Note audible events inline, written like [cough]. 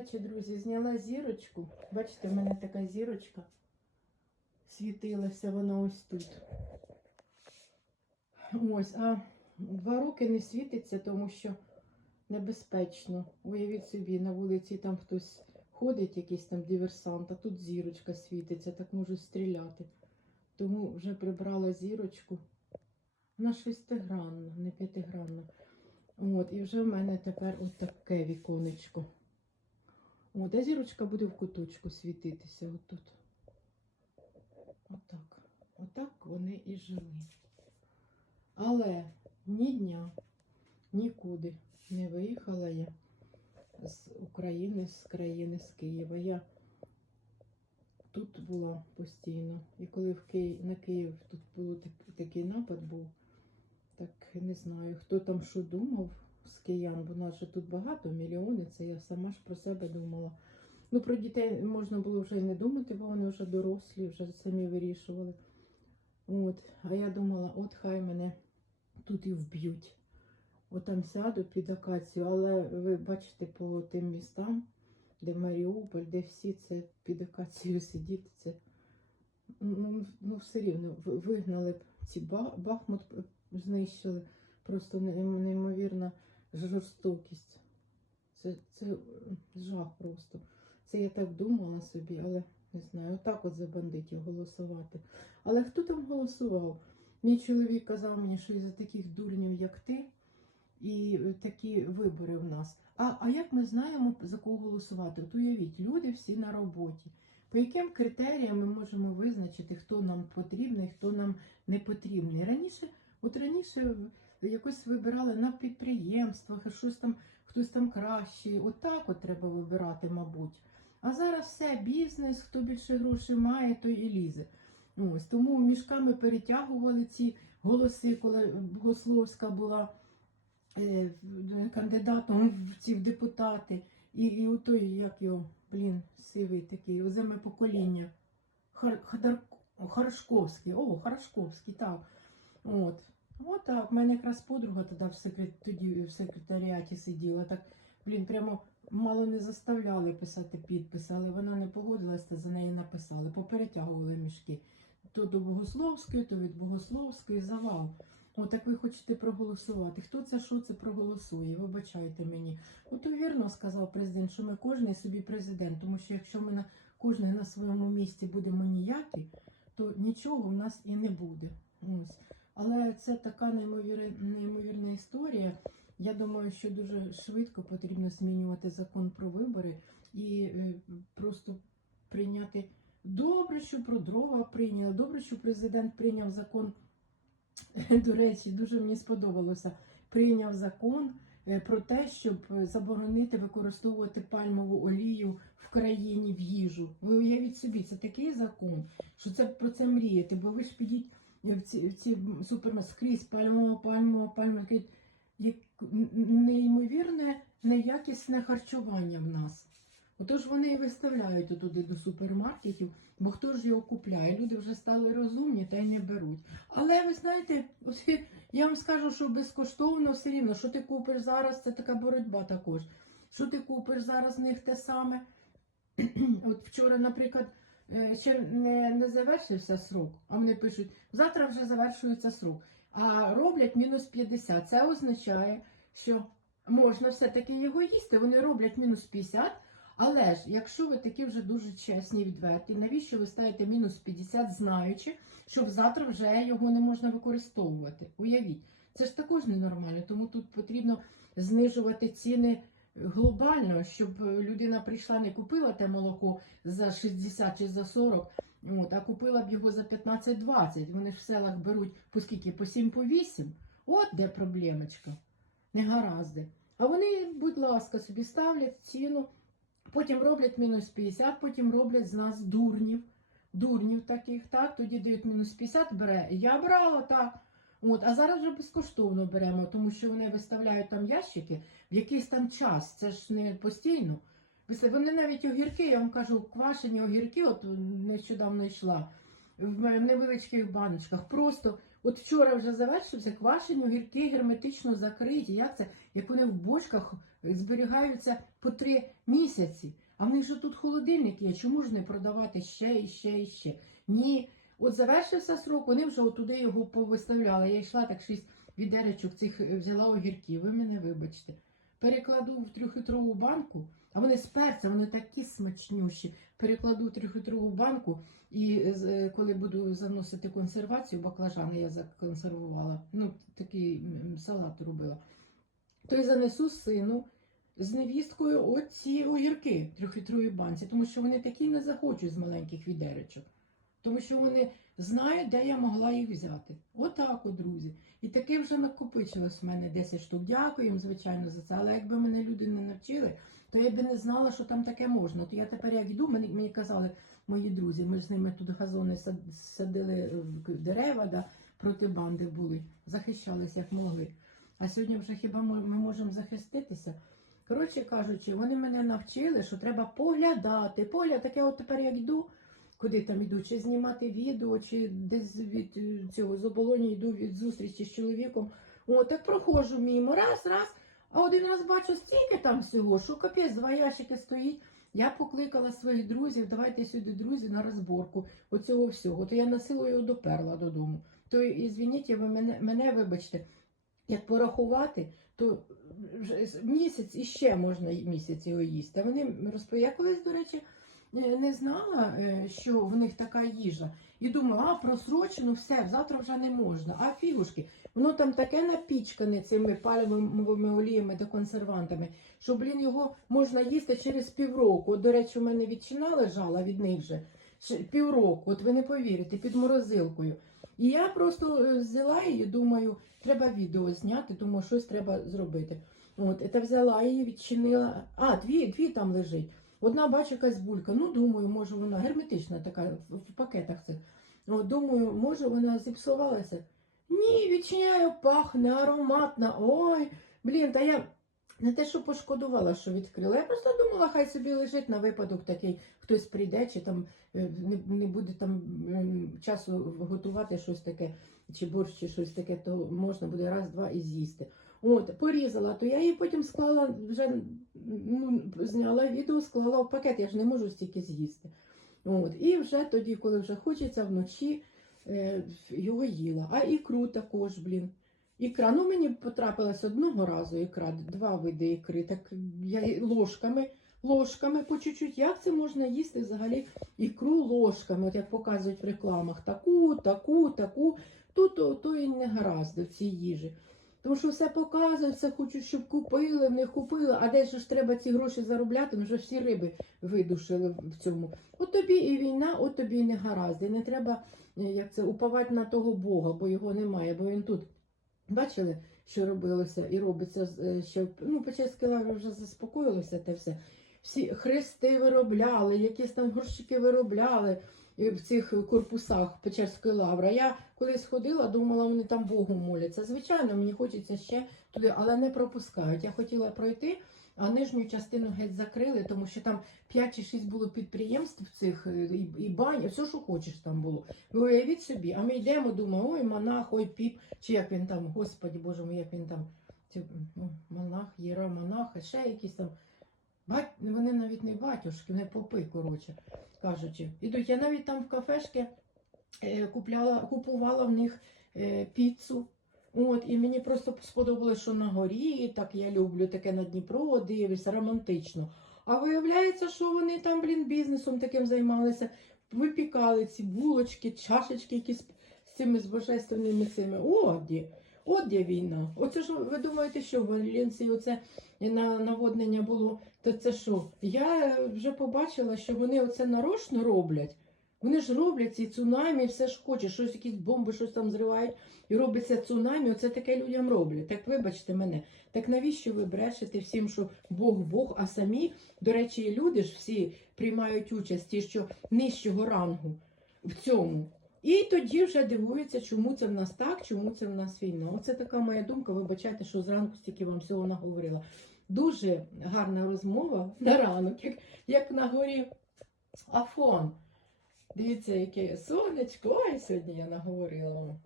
речі, друзі, зняла зірочку. Бачите, в мене така зірочка. Світилася вона ось тут. Ось, а два роки не світиться, тому що небезпечно. Уявіть собі, на вулиці там хтось ходить, якийсь там диверсант, а тут зірочка світиться, так можуть стріляти. Тому вже прибрала зірочку. Вона шестигранна, не п'ятигранна. От, і вже в мене тепер от таке віконечко. От, а зірочка буде в куточку світитися отут. Отак. Отак вони і жили. Але ні дня, нікуди не виїхала я з України, з країни, з Києва. Я тут була постійно. І коли в Київ, на Київ тут був такий напад був, так не знаю, хто там що думав з киян, бо нас же тут багато, мільйони, це я сама ж про себе думала. Ну, про дітей можна було вже й не думати, бо вони вже дорослі, вже самі вирішували. От, а я думала, от хай мене тут і вб'ють. От там сяду під акацію, але ви бачите по тим містам, де Маріуполь, де всі це під акацією сидіти, це ну, ну все рівно вигнали б ці Бахмут знищили. Просто не- неймовірна жорстокість. Це, це жах просто. Це я так думала собі, але не знаю, отак от за бандитів голосувати. Але хто там голосував? Мій чоловік казав мені, що із-за таких дурнів, як ти, і е, такі вибори в нас. А, а як ми знаємо, за кого голосувати? От уявіть, люди всі на роботі. По яким критеріям ми можемо визначити, хто нам потрібний, хто нам не потрібний? Раніше, от раніше якось вибирали на підприємствах, щось там, хтось там кращий. От от треба вибирати, мабуть. А зараз все, бізнес, хто більше грошей має, той і лізе. Ось тому мішками перетягували ці голоси, коли Богословська була е, кандидатом в ці в депутати. І, і у той, як його, блін, сивий такий, оземе покоління. Хар, Харшковський, о, Харшковський, так. От. От так. У мене якраз подруга тоді в, секрет, тоді в секретаріаті сиділа. Так, блін, прямо мало не заставляли писати підписи, але вона не погодилась, та за неї написали. Поперетягували мішки. То до Богословської, то від Богословської завал. О, так ви хочете проголосувати. Хто це, що це проголосує? Вибачайте мені. От вірно сказав президент, що ми кожен собі президент, тому що якщо ми на кожен на своєму місці будемо ніякі, то нічого в нас і не буде. Ось. Але це така неймовірна, неймовірна історія. Я думаю, що дуже швидко потрібно змінювати закон про вибори і е, просто прийняти добре, що про дрова прийняли, добре, що президент прийняв закон. [laughs] До речі, дуже мені сподобалося. Прийняв закон е, про те, щоб заборонити використовувати пальмову олію в країні в їжу. Ви уявіть собі, це такий закон, що це про це мріяти, бо ви ж підіть в ці, в ці супермаркети, скрізь пальмова, пальмова, пальмова. Як неймовірне, неякісне харчування в нас. Отож вони і виставляють туди до супермаркетів, бо хто ж його купляє? Люди вже стали розумні та й не беруть. Але ви знаєте, от [laughs] я вам скажу, що безкоштовно все рівно, що ти купиш зараз, це така боротьба також. Що ти купиш зараз в них те саме? [clears throat] От вчора, наприклад, ще не, завершився срок, а вони пишуть, завтра вже завершується срок. А роблять мінус 50. Це означає, що можна все-таки його їсти. Вони роблять мінус 50. Але ж, якщо ви такі вже дуже чесні відверті, навіщо ви ставите мінус 50, знаючи, що завтра вже його не можна використовувати? Уявіть, це ж також ненормально, тому тут потрібно знижувати ціни глобально, щоб людина прийшла, не купила те молоко за 60 чи за 40, от, а купила б його за 15-20. Вони ж в селах беруть по скільки? По 7, по 8. От де проблемочка. Не гаразди. А вони, будь ласка, собі ставлять ціну. Потім роблять мінус 50, потім роблять з нас дурнів. Дурнів таких, так, тоді дають мінус 50, бере. Я брала, так. От, а зараз вже безкоштовно беремо, тому що вони виставляють там ящики в якийсь там час. Це ж не постійно. Вони навіть огірки, я вам кажу, квашені огірки, от нещодавно йшла в невеличких баночках. Просто От вчора вже завершився, квашені огірки герметично закриті. Як це? Як вони в бочках зберігаються по три місяці. А в них же тут холодильник є. Чому ж не продавати ще і ще і ще? Ні. От завершився срок, вони вже отуди його повиставляли. Я йшла так шість відеречок цих е, взяла огірків. Ви мене вибачте. Перекладу в трьохлітрову банку, а вони з перцем, вони такі смачнющі. Перекладу в трьохлітрову банку, і е, коли буду заносити консервацію, баклажани я законсервувала. Ну, такий салат робила. То я занесу сину з невісткою оці огірки трьохлітровій банці, тому що вони такі не захочуть з маленьких відеречок. Тому що вони знають, де я могла їх взяти. Отак, от, друзі. І таке вже накопичилось в мене 10 штук. Дякую їм, звичайно, за це. Але якби мене люди не навчили, то я б не знала, що там таке можна. То я тепер як йду, мені, мені казали мої друзі, ми з ними тут газони садили е, дерева, да, проти банди були, захищалися як могли. А сьогодні вже хіба ми можемо захиститися? Коротше кажучи, вони мене навчили, що треба поглядати. Погляд, так я от тепер як йду, куди там йду, чи знімати відео, чи десь від е, цього з оболоні йду від зустрічі з чоловіком. О, так проходжу мімо, раз, раз. А один раз бачу стільки там всього, що капець, два ящики стоїть. Я покликала своїх друзів, давайте сюди, друзі, на розборку оцього всього. То я на силу його доперла додому. То і звініть, ви мене, мене вибачте, як порахувати, то місяць і ще можна місяць його їсти. А вони розповіли, я колись, до речі, не знала, е, що в них така їжа. І думала, а просрочено, все, завтра вже не можна. А фігушки, воно там таке напічкане цими пальмовими оліями та консервантами, що, блін, його можна їсти через півроку. До речі, у мене відчина лежала від них же півроку, от ви не повірите, під морозилкою. І я просто е, взяла її, думаю, треба відео зняти, думаю, щось треба зробити. От, та взяла її, відчинила. А, дві, дві там лежить. Одна бачу якась булька. Ну, думаю, може вона герметична така в, пакетах цих. Ну, думаю, може вона зіпсувалася. Ні, відчиняю, пахне, ароматна. Ой, блін, та я не те, що пошкодувала, що відкрила. Я просто думала, хай собі лежить на випадок такий, хтось прийде, чи там е, не, не буде там ем, часу готувати щось таке, чи борщ, чи щось таке, то можна буде раз-два і з'їсти. От, порізала, то я її потім склала, вже ну, зняла відео, склала в пакет, я ж не можу стільки з'їсти. От, і вже тоді, коли вже хочеться вночі, е, його їла. А ікру також, блін. Ікра, ну мені потрапилась одного разу ікра, два види ікри, так я ложками, ложками по чуть-чуть. Як це можна їсти взагалі ікру ложками, от як показують в рекламах, таку, таку, таку, то, то, то і не гаразд в цій їжі. Тому що все показують, все хочуть, щоб купили, в них купили, а де ж треба ці гроші заробляти, ну вже всі риби видушили в цьому. От тобі і війна, от тобі і не гаразд. І не треба е, як це, уповати на того Бога, бо його немає, бо він тут. Бачили, що робилося і робиться що ще ну, Печерське лаври вже заспокоїлося те все. Всі хрести виробляли, якісь там горщики виробляли е, в цих корпусах Печерської лаври. Я колись ходила, думала, вони там Богу моляться. Звичайно, мені хочеться ще туди, але не пропускають. Я хотіла пройти, а нижню частину геть закрили, тому що там 5 чи 6 було підприємств цих е, і, і бані, все, що хочеш там було. Ви уявіть собі, а ми йдемо, думаємо, ой, монах, ой, піп, чи як він там, господі боже мій, як він там, ці, ну, монах, єра, монах, ще якісь там. Бать, вони навіть не батюшки, не попи, коротше кажучи. Ідуть, я навіть там в кафешки е, купляла, купувала в них е, піцу. От, і мені просто сподобалось, що на горі, так я люблю таке на Дніпро, дивишся, романтично. А виявляється, що вони там, блін, бізнесом таким займалися, випікали ці булочки, чашечки якісь з цими з божественними цими. О, де, от війна. Оце ж ви думаєте, що в Валенції оце на наводнення було? То це що? Я вже побачила, що вони оце нарочно роблять. Вони ж роблять ці цунамі, все ж хоче, щось якісь бомби, щось там зривають, і робиться цунамі. Оце таке людям роблять. Так вибачте мене. Так навіщо ви брешете всім, що Бог Бог, а самі, до речі, люди ж всі приймають участь, ті, що нижчого рангу в цьому. І тоді вже дивуються, чому це в нас так, чому це в нас війна. Оце така моя думка. Вибачайте, що зранку стільки вам всього наговорила. Дуже гарна розмова на ранок, як, як на горі Афон. Дивіться, яке сонечко. Ой, сьогодні я наговорила.